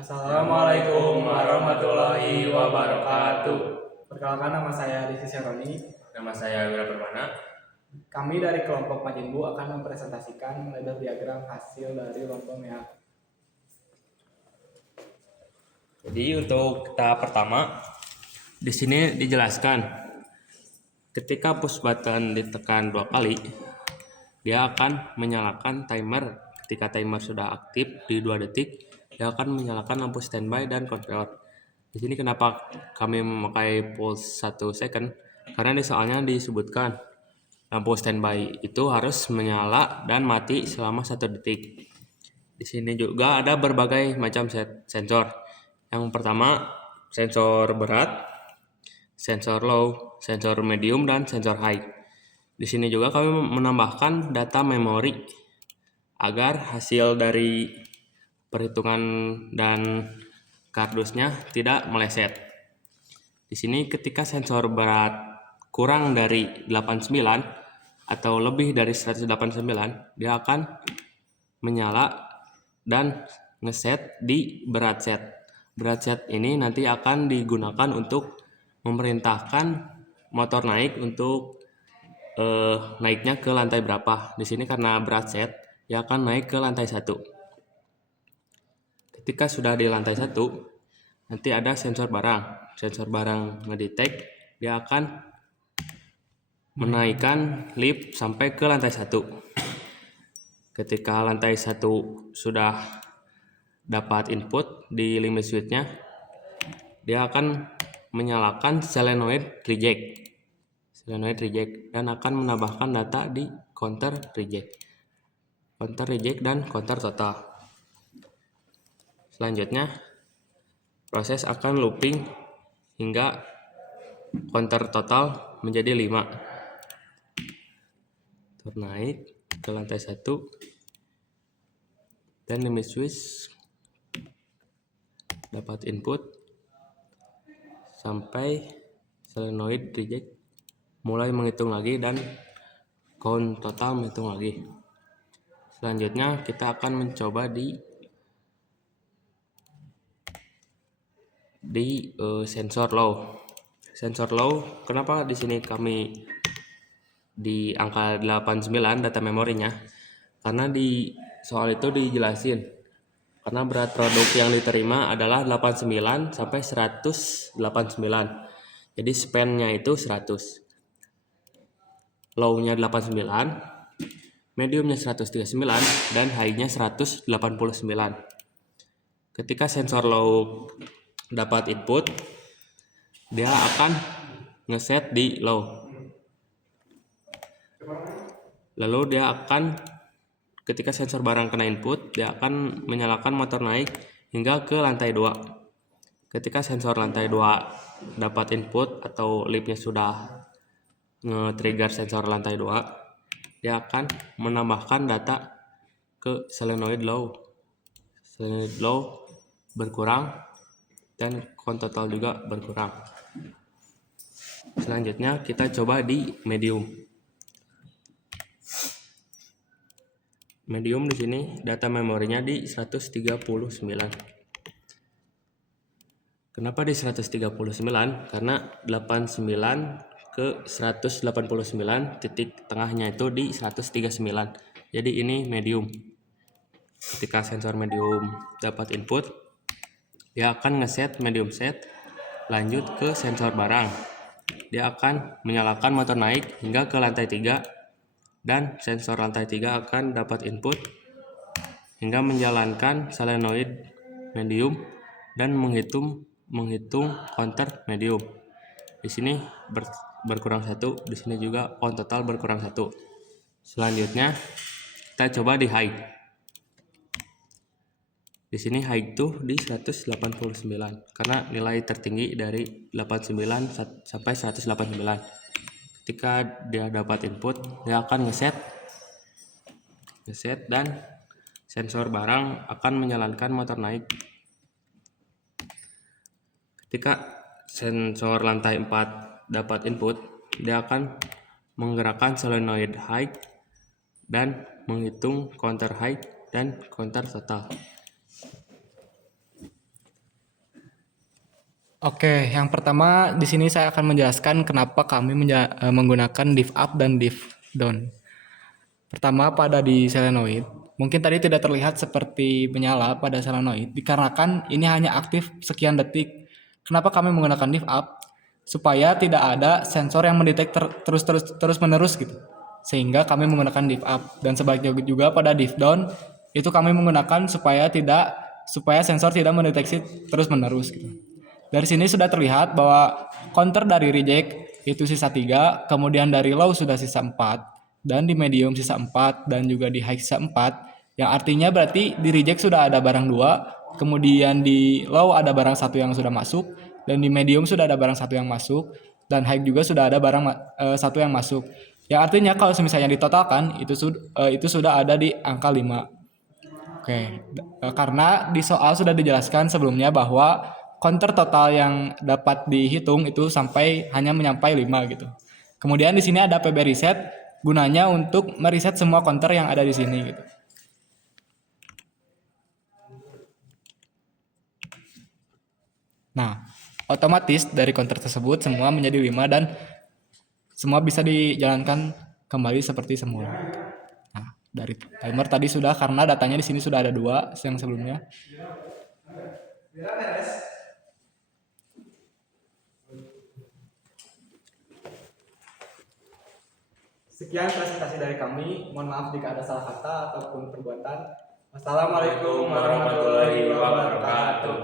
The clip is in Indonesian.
Assalamualaikum warahmatullahi wabarakatuh. Perkenalkan, nama saya Rizky Syaroni. Nama saya Wira Permana. Kami dari kelompok Majinbu akan mempresentasikan ladder diagram hasil dari lomba MEA. Jadi untuk tahap pertama, di sini dijelaskan ketika push button ditekan 2 kali, dia akan menyalakan timer. Ketika timer sudah aktif di 2 detik, dia akan menyalakan lampu standby dan control. Di sini kenapa kami memakai pulse 1 second? Karena di soalnya disebutkan lampu standby itu harus menyala dan mati selama 1 detik. Di sini juga ada berbagai macam sensor. Yang pertama, sensor berat, sensor low, sensor medium, dan sensor high. Di sini juga kami menambahkan data memori agar hasil dari perhitungan dan kardusnya tidak meleset. Di sini ketika sensor berat kurang dari 89 atau lebih dari 189, dia akan menyala dan ngeset di berat set. Berat set ini nanti akan digunakan untuk memerintahkan motor naik untuk naiknya ke lantai berapa. Di sini karena berat set, dia akan naik ke lantai 1. Ketika sudah di lantai 1, nanti ada sensor barang. Sensor barang ngedetect, dia akan menaikkan lift sampai ke lantai 1. Ketika lantai 1 sudah dapat input di limit switch-nya, dia akan menyalakan solenoid reject dan akan menambahkan data di counter reject dan counter total. Selanjutnya, proses akan looping hingga counter total menjadi 5. Naik ke lantai 1 dan limit switch dapat input sampai solenoid reject mulai menghitung lagi dan count total menghitung lagi. Selanjutnya kita akan mencoba di sensor low. Sensor low, kenapa di sini kami di angka 89 data memorinya? Karena di soal itu dijelasin karena berat produk yang diterima adalah 89 sampai 189. Jadi span-nya itu 100. Low-nya 89, medium-nya 139, dan high-nya 189. Ketika sensor low dapat input, dia akan ngeset di low. Lalu dia akan, ketika sensor barang kena input, dia akan menyalakan motor naik hingga ke lantai 2. Ketika sensor lantai 2 dapat input atau liftnya sudah nge-trigger sensor lantai 2, dia akan menambahkan data ke solenoid low. Solenoid low berkurang dan count total juga berkurang. Selanjutnya kita coba di medium. Medium di sini data memorinya di 139. Kenapa di 139? Karena 89 ke 189, titik tengahnya itu di 139. Jadi ini medium. Ketika sensor medium dapat input, dia akan ngeset medium set, lanjut ke sensor barang. Dia akan menyalakan motor naik hingga ke lantai 3, dan sensor lantai 3 akan dapat input hingga menjalankan solenoid medium dan menghitung counter medium. Di sini berkurang 1, di sini juga count total berkurang 1. Selanjutnya kita coba di high. Di sini high itu di 189 karena nilai tertinggi dari 89 sampai 189. Ketika dia dapat input, dia akan ngeset dan sensor barang akan menjalankan motor naik. Ketika sensor lantai 4 dapat input, dia akan menggerakkan solenoid high dan menghitung counter high dan counter total. Oke, yang pertama di sini saya akan menjelaskan kenapa kami menggunakan div up dan div down. Pertama pada di selenoid, mungkin tadi tidak terlihat seperti menyala pada selenoid dikarenakan ini hanya aktif sekian detik. Kenapa kami menggunakan div up? Supaya tidak ada sensor yang mendetek terus menerus gitu. Sehingga kami menggunakan div up dan sebaliknya juga pada div down itu kami menggunakan supaya sensor tidak mendeteksi terus menerus gitu. Dari sini sudah terlihat bahwa counter dari reject itu sisa 3, kemudian dari low sudah sisa 4, dan di medium sisa 4, dan juga di high sisa 4, yang artinya berarti di reject sudah ada barang 2, kemudian di low ada barang 1 yang sudah masuk, dan di medium sudah ada barang 1 yang masuk, dan high juga sudah ada barang 1 yang masuk. Yang artinya kalau misalnya ditotalkan, itu sudah ada di angka 5. Oke, karena di soal sudah dijelaskan sebelumnya bahwa counter total yang dapat dihitung itu hanya menyampai 5 gitu. Kemudian di sini ada PB reset gunanya untuk mereset semua counter yang ada di sini gitu. Nah, otomatis dari counter tersebut semua menjadi 5 dan semua bisa dijalankan kembali seperti semula. Nah, dari timer tadi sudah karena datanya di sini sudah ada 2 yang sebelumnya. Sekian presentasi dari kami. Mohon maaf jika ada salah kata ataupun perbuatan. Wassalamualaikum warahmatullahi wabarakatuh.